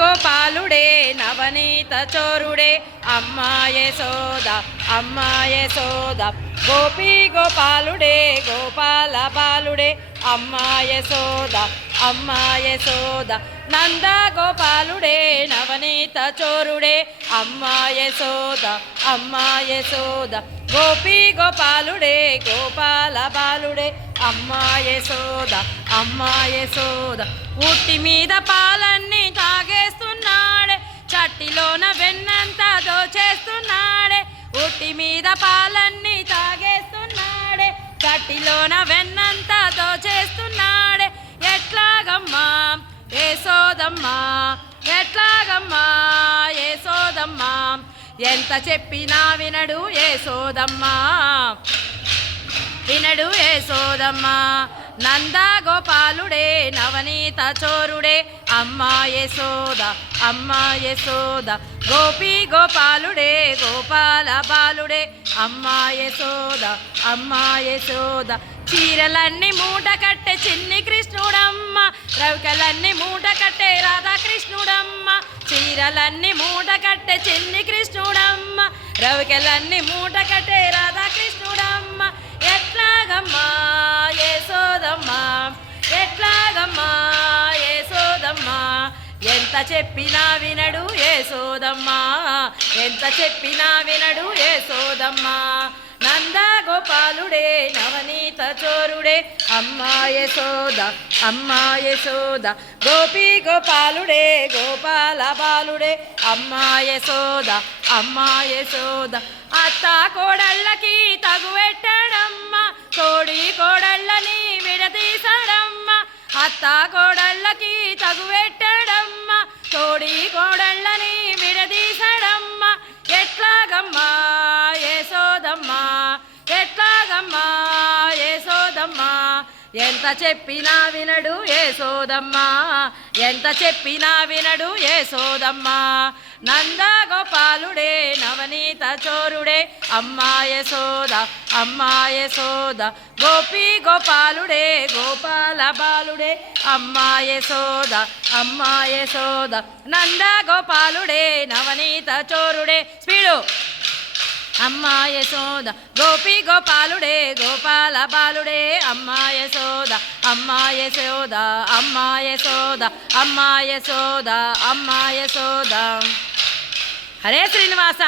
గోపాలుడే నవనీత చోరుడే. అమ్మాయే సోద అమ్మాయే సోద గోపీ గోపాలుడే గోపాల బాలుడే. అమ్మాయే సోద అమ్మాయే సోద నంద గోపాలుడే నవనీత చోరుడే. అమ్మాయే సోద అమ్మాయే సోద గోపీ గోపాలుడే గోపాల బాలుడే. అమ్మాయే సోద అమ్మాయే సోద ఉట్టి మీద పాలన్నీ తాగేస్తున్నాడే చట్టిలోన వెన్నంతా దోచేస్తున్నాడే. ఉట్టి మీద పాలన్నీ తాగేస్తున్నాడే చట్టిలోన వెన్నంతా దోచేస్తున్నాడే. ఎట్లాగమ్మా ఏ సోదమ్మా ఎట్లాగమ్మా ఏ సోదమ్మా ఎంత చెప్పినా వినడు ఏ సోదమ్మా వినడు ఏ సోదమ్మా. నంద గోపాలుడే నవనీత చోరుడే. అమ్మా యశోద అమ్మా యశోద గోపి గోపాలుడే గోపాల బాలుడే. అమ్మా యశోద అమ్మా యశోద చీరలన్నీ మూట కట్టే చిన్ని కృష్ణుడమ్మ. రవికలన్నీ మూట కట్టే రాధాకృష్ణుడమ్మ. చీరలన్నీ మూట కట్టే చిన్ని కృష్ణుడమ్మ. రవికలన్నీ మూట కట్టే రాధాకృష్ణుడమ్మ ఎట్లాగమ్మా ఏసోదమ్మా ఎట్లాగమ్మా ఏసోదమ్మా ఎంత చెప్పినా వినడు ఏసోదమ్మా ఎంత చెప్పినా వినడు ఏసోదమ్మా నంద గోపాలుడే నవనీత చోరుడే అమ్మా సోద అమ్మా సోద గోపి గోపాలుడే గోపాల బాలుడే అమ్మాయ సోద అమ్మా సోద అత్త కోడళ్ళకి అత్త కోడళ్ళకి తగువెట్టడమ్మ తోడి కోడళ్ళని విడదీసడమ్మ. ఎట్లాగమ్మా ఏసోదమ్మా ఎట్లాగమ్మా ఏసోదమ్మా ఎంత చెప్పినా వినడు ఏసోదమ్మా ఎంత చెప్పినా వినడు ఏసోదమ్మా నంద గోపాలుడే నవనీత చోరుడే అమ్మాయ సోద అమ్మా యశోద గోపి గోపాలుడే గోపాల బాలుడే అమ్మాయ సోద అమ్మాయ సోద నంద గోపాలుడే నవనీత చోరుడే స్పీడు అమ్మాయ సోద గోపి గోపాలుడే గోపాల బాలుడే అమ్మాయ సోద అమ్మాయ సోద అమ్మాయ సోద అమ్మాయ సోద అమ్మాయ సోద హరే శ్రీనివాస